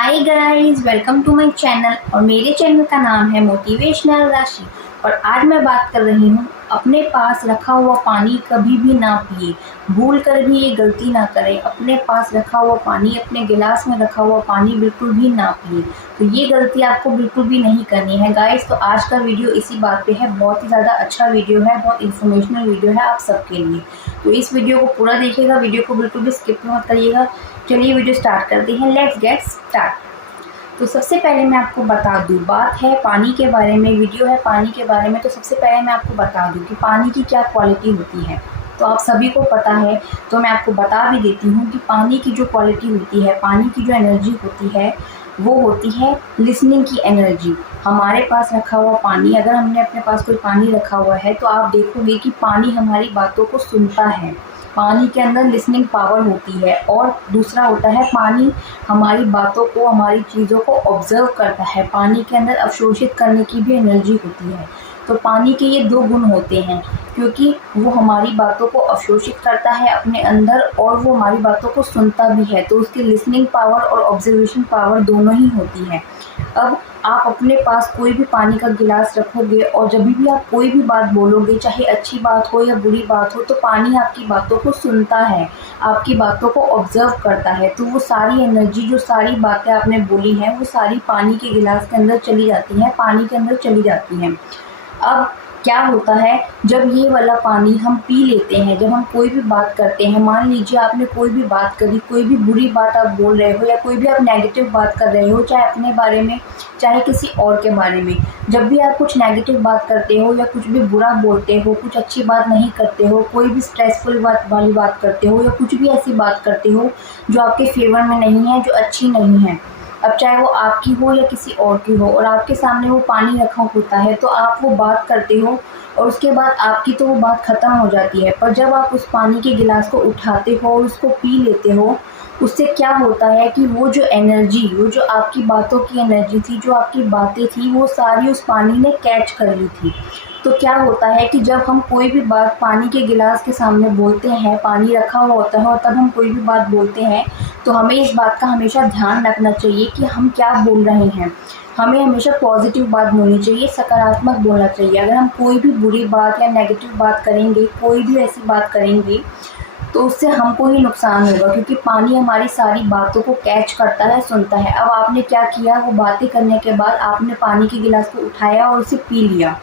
Hi guys, welcome to my channel. और मेरे channel का नाम है मोटिवेशनल राशि। और आज मैं बात कर रही हूँ, अपने पास रखा हुआ पानी कभी भी ना पिए। भूल कर भी ये गलती ना करें, अपने पास रखा हुआ पानी, अपने गिलास में रखा हुआ पानी बिल्कुल भी ना पिए। तो ये गलती आपको बिल्कुल भी नहीं करनी है गाइस। तो आज का वीडियो इसी बात पे है। बहुत ही ज़्यादा अच्छा वीडियो है, बहुत इन्फॉर्मेशनल वीडियो है आप सबके लिए। तो इस वीडियो को पूरा देखिएगा, वीडियो को बिल्कुल भी स्किप मत करिएगा। चलिए वीडियो स्टार्ट करते हैं, लेट्स गेट स्टार्ट। तो सबसे पहले मैं आपको बता दूं, बात है पानी के बारे में, वीडियो है पानी के बारे में। तो सबसे पहले मैं आपको बता दूं कि पानी की क्या क्वालिटी होती है। तो आप सभी को पता है, तो मैं आपको बता भी देती हूँ कि पानी की जो क्वालिटी होती है, पानी की जो एनर्जी होती है, वो होती है लिसनिंग की एनर्जी। हमारे पास रखा हुआ पानी, अगर हमने अपने पास कोई पानी रखा हुआ है तो आप देखोगे कि पानी हमारी बातों को सुनता है। पानी के अंदर लिसनिंग पावर होती है। और दूसरा होता है, पानी हमारी बातों को, हमारी चीज़ों को ऑब्जर्व करता है। पानी के अंदर अवशोषित करने की भी एनर्जी होती है। तो पानी के ये दो गुण होते हैं, क्योंकि वो हमारी बातों को अवशोषित करता है अपने अंदर और वो हमारी बातों को सुनता भी है। तो उसकी लिसनिंग पावर और ऑब्जर्वेशन पावर दोनों ही होती है। अब आप अपने पास कोई भी पानी का गिलास रखोगे और जब भी आप कोई भी बात बोलोगे, चाहे अच्छी बात हो या बुरी बात हो, तो पानी आपकी बातों को सुनता है, आपकी बातों को ऑब्जर्व करता है। तो वो सारी एनर्जी, जो सारी बातें आपने बोली हैं, वो सारी पानी के गिलास के अंदर चली जाती हैं, पानी के अंदर चली जाती हैं। अब क्या होता है, जब ये वाला पानी हम पी लेते हैं, जब हम कोई भी बात करते हैं, मान लीजिए आपने कोई भी बात करी, कोई भी बुरी बात आप बोल रहे हो या कोई भी आप नेगेटिव बात कर रहे हो, चाहे अपने बारे में चाहे किसी और के बारे में। जब भी आप कुछ नेगेटिव बात करते हो या कुछ भी बुरा बोलते हो, कुछ अच्छी बात नहीं करते हो, कोई भी स्ट्रेसफुल बात वाली बात करते हो या कुछ भी ऐसी बात करते हो जो आपके फेवर में नहीं है, जो अच्छी नहीं है, अब चाहे वो आपकी हो या किसी और की हो, और आपके सामने वो पानी रखा होता है, तो आप वो बात करते हो और उसके बाद आपकी तो वो बात ख़त्म हो जाती है। पर जब आप उस पानी के गिलास को उठाते हो और उसको पी लेते हो, उससे क्या होता है कि वो जो एनर्जी, वो जो आपकी बातों की एनर्जी थी, जो आपकी बातें थी, वो सारी उस पानी ने कैच कर ली थी। तो क्या होता है कि जब हम कोई भी बात पानी के गिलास के सामने बोलते हैं, पानी रखा हुआ होता है और तब हम कोई भी बात बोलते हैं, तो हमें इस बात का हमेशा ध्यान रखना चाहिए कि हम क्या बोल रहे हैं। हमें हमेशा पॉजिटिव बात बोलनी चाहिए, सकारात्मक बोलना चाहिए। अगर हम कोई भी बुरी बात या नेगेटिव बात करेंगे, कोई भी ऐसी बात करेंगे, तो उससे हमको ही नुकसान होगा, क्योंकि पानी हमारी सारी बातों को कैच करता है, सुनता है। अब आपने क्या किया, वो बातें करने के बाद आपने पानी के गिलास को उठाया और उसे पी लिया।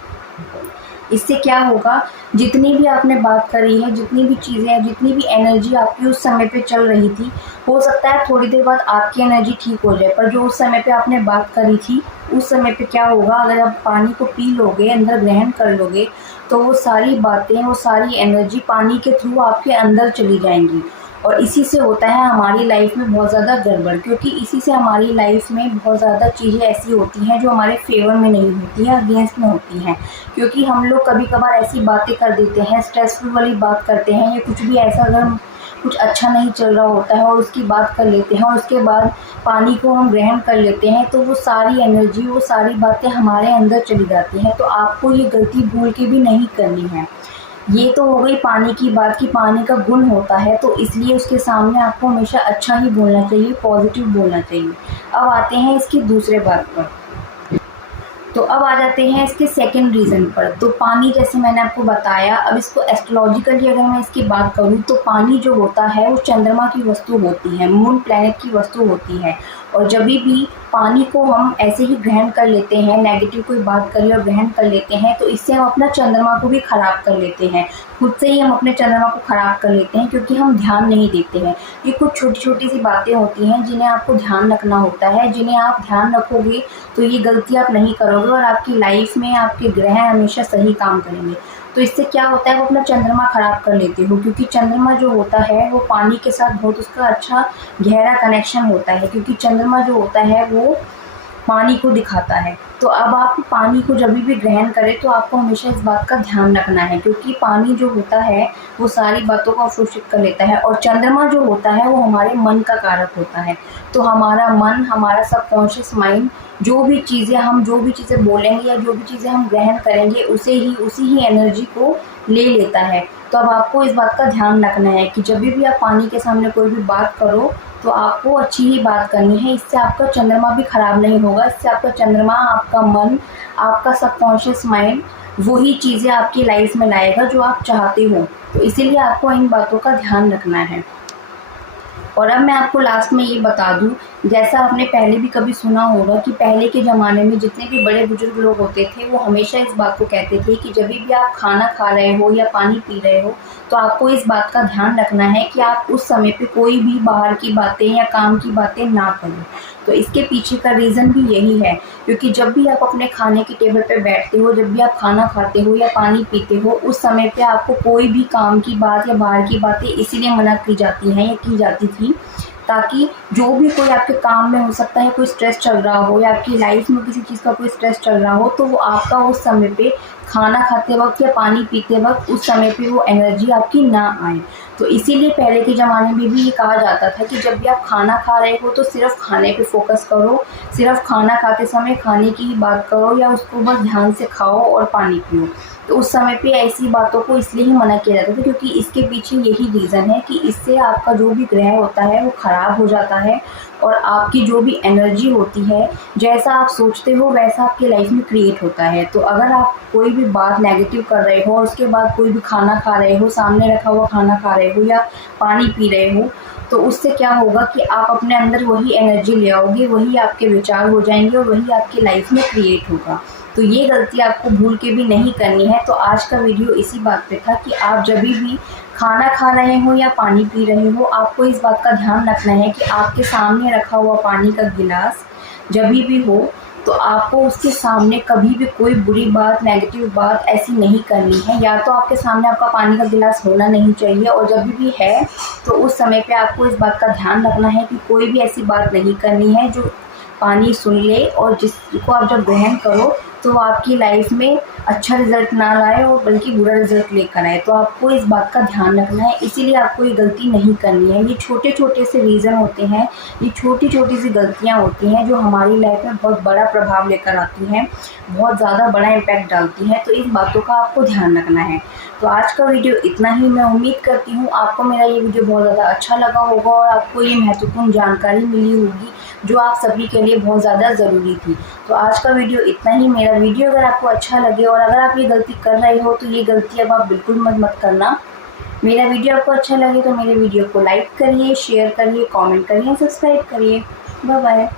इससे क्या होगा, जितनी भी आपने बात करी है, जितनी भी चीज़ें हैं, जितनी भी एनर्जी आपकी उस समय पे चल रही थी, हो सकता है थोड़ी देर बाद आपकी एनर्जी ठीक हो जाए, पर जो उस समय पे आपने बात करी थी, उस समय पे क्या होगा, अगर आप पानी को पी लोगे, अंदर ग्रहण कर लोगे, तो वो सारी बातें, वो सारी एनर्जी पानी के थ्रू आपके अंदर चली जाएंगी। और इसी से होता है हमारी लाइफ में बहुत ज़्यादा गड़बड़, क्योंकि इसी से हमारी लाइफ में बहुत ज़्यादा चीज़ें ऐसी होती हैं जो हमारे फेवर में नहीं होती हैं, अगेंस्ट में होती हैं। क्योंकि हम लोग कभी कभार ऐसी बातें कर देते हैं, स्ट्रेसफुल वाली बात करते हैं, या कुछ भी ऐसा, अगर हम कुछ अच्छा नहीं चल रहा होता है और उसकी बात कर लेते हैं और उसके बाद पानी को हम ग्रहण कर लेते हैं, तो वो सारी एनर्जी, वो सारी बातें हमारे अंदर चली जाती हैं। तो आपको ये गलती भूल के भी नहीं करनी है। ये तो हो गई पानी की बात कि पानी का गुण होता है, तो इसलिए उसके सामने आपको हमेशा अच्छा ही बोलना चाहिए, पॉजिटिव बोलना चाहिए। अब आते हैं इसकी दूसरे बात पर। तो अब आ जाते हैं इसके सेकंड रीज़न पर। तो पानी, जैसे मैंने आपको बताया, अब इसको एस्ट्रोलॉजिकली अगर मैं इसकी बात करूँ, तो पानी जो होता है वो चंद्रमा की वस्तु होती है, मून प्लैनेट की वस्तु होती है। और जब भी पानी को हम ऐसे ही ग्रहण कर लेते हैं, नेगेटिव कोई बात कर ले और ग्रहण कर लेते हैं, तो इससे हम अपना चंद्रमा को भी ख़राब कर लेते हैं। खुद से ही हम अपने चंद्रमा को ख़राब कर लेते हैं, क्योंकि हम ध्यान नहीं देते हैं। ये कुछ छोटी छोटी सी बातें होती हैं जिन्हें आपको ध्यान रखना होता है। जिन्हें आप ध्यान रखोगे तो ये गलती आप नहीं करोगे और आपकी लाइफ में आपके ग्रह हमेशा सही काम करेंगे। तो इससे क्या होता है, वो अपना चंद्रमा ख़राब कर लेते हो, क्योंकि चंद्रमा जो होता है वो पानी के साथ बहुत उसका अच्छा गहरा कनेक्शन होता है, क्योंकि चंद्रमा जो होता है वो पानी को दिखाता है। तो अब आप पानी को जब भी ग्रहण करें, तो आपको हमेशा इस बात का ध्यान रखना है, क्योंकि पानी जो होता है वो सारी बातों को अवशोषित कर लेता है। और चंद्रमा जो होता है वो हमारे मन का कारक होता है। तो हमारा मन, हमारा सबकॉन्शियस माइंड, जो भी चीज़ें बोलेंगे या जो भी चीज़ें हम ग्रहण करेंगे, उसी ही एनर्जी को ले लेता है। तो अब आपको इस बात का ध्यान रखना है कि जब भी आप पानी के सामने कोई भी बात करो तो आपको अच्छी ही बात करनी है। इससे आपका चंद्रमा भी खराब नहीं होगा, इससे आपका चंद्रमा, आपका मन, आपका सबकॉन्शियस माइंड वही चीज़ें आपकी लाइफ में लाएगा जो आप चाहते हो। तो इसीलिए आपको इन बातों का ध्यान रखना है। और अब मैं आपको लास्ट में ये बता दूं, जैसा आपने पहले भी कभी सुना होगा कि पहले के ज़माने में जितने भी बड़े बुजुर्ग लोग होते थे वो हमेशा इस बात को कहते थे कि जब भी आप खाना खा रहे हो या पानी पी रहे हो तो आपको इस बात का ध्यान रखना है कि आप उस समय पे कोई भी बाहर की बातें या काम की बातें ना करें। तो इसके पीछे का रीज़न भी यही है, क्योंकि जब भी आप अपने खाने की टेबल पे बैठते हो, जब भी आप खाना खाते हो या पानी पीते हो, उस समय पे आपको कोई भी काम की बात या बाहर की बातें इसीलिए मना की जाती हैं या की जाती थी ताकि जो भी कोई आपके काम में, हो सकता है कोई स्ट्रेस चल रहा हो या आपकी लाइफ में किसी चीज़ का कोई स्ट्रेस चल रहा हो, तो वो आपका उस समय पे खाना खाते वक्त या पानी पीते वक्त उस समय पे वो एनर्जी आपकी ना आए। तो इसीलिए पहले के ज़माने में भी ये कहा जाता था कि जब भी आप खाना खा रहे हो तो सिर्फ खाने पे फोकस करो, सिर्फ खाना खाते समय खाने की ही बात करो या उसको बस ध्यान से खाओ और पानी पियो। तो उस समय पे ऐसी बातों को इसलिए ही मना किया जाता था क्योंकि इसके पीछे यही रीज़न है कि इससे आपका जो भी ग्रह होता है वो ख़राब हो जाता है और आपकी जो भी एनर्जी होती है, जैसा आप सोचते हो वैसा आपकी लाइफ में क्रिएट होता है। तो अगर आप कोई भी बात नेगेटिव कर रहे हो और उसके बाद कोई भी खाना खा रहे हो, सामने रखा हुआ खाना खा रहे हो या पानी पी रहे हो, तो उससे क्या होगा कि आप अपने अंदर वही एनर्जी ले आओगे, वही आपके विचार हो जाएंगे और वही आपकी लाइफ में क्रिएट होगा। तो ये गलती आपको भूल के भी नहीं करनी है। तो आज का वीडियो इसी बात पे था कि आप जब भी खाना खा रहे हो या पानी पी रहे हो, आपको इस बात का ध्यान रखना है कि आपके सामने रखा हुआ पानी का गिलास जब भी हो तो आपको उसके सामने कभी भी कोई बुरी बात, नेगेटिव बात ऐसी नहीं करनी है। या तो आपके सामने आपका पानी का गिलास होना नहीं चाहिए, और जब भी है तो उस समय पे आपको इस बात का ध्यान रखना है कि कोई भी ऐसी बात नहीं करनी है जो पानी सुन ले और जिसको आप जब ग्रहण करो तो वो आपकी लाइफ में अच्छा रिजल्ट ना लाए और बल्कि बुरा रिजल्ट लेकर आए। तो आपको इस बात का ध्यान रखना है, इसीलिए आपको ये गलती नहीं करनी है। ये छोटे छोटे से रीज़न होते हैं, ये छोटी छोटी सी गलतियाँ होती हैं जो हमारी लाइफ में बहुत बड़ा प्रभाव लेकर आती हैं, बहुत ज़्यादा बड़ा इम्पैक्ट डालती हैं। तो इस बातों का आपको ध्यान रखना है। तो आज का वीडियो इतना ही। मैं उम्मीद करती हूँ आपको मेरा ये वीडियो बहुत ज़्यादा अच्छा लगा होगा और आपको ये महत्वपूर्ण जानकारी मिली होगी जो आप सभी के लिए बहुत ज़्यादा ज़रूरी थी। तो आज का वीडियो इतना ही। मेरा वीडियो अगर आपको अच्छा लगे और अगर आप ये गलती कर रहे हो तो ये गलती अब आप बिल्कुल मत करना। मेरा वीडियो आपको अच्छा लगे तो मेरे वीडियो को लाइक करिए, शेयर करिए, कमेंट करिए, सब्सक्राइब करिए। Bye bye.